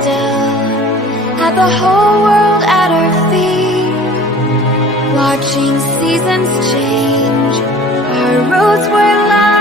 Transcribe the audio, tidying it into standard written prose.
still, had the whole world at our feet, watching seasons change. Our roads were lined